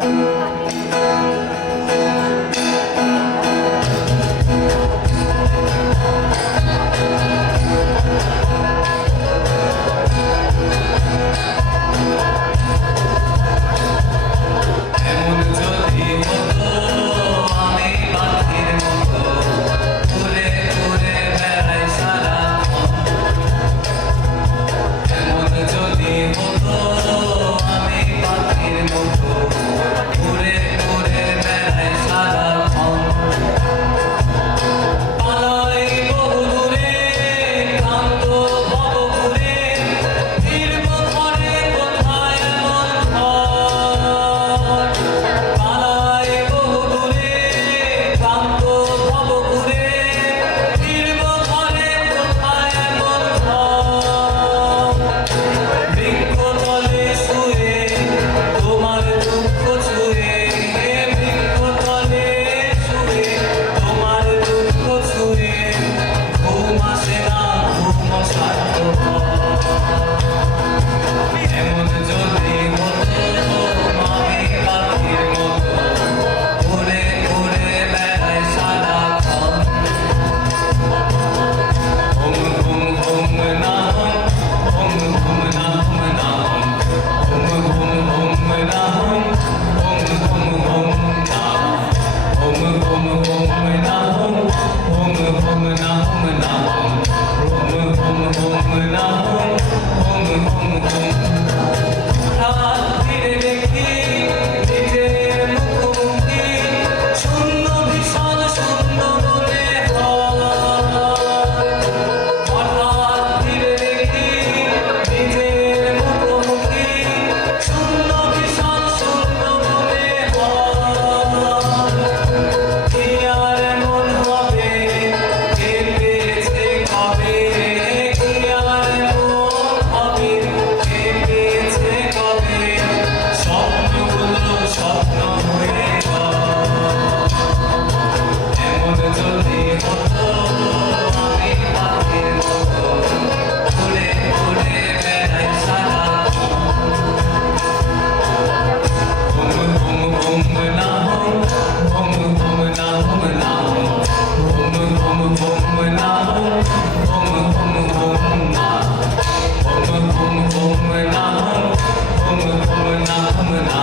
กัน งามเมื่อน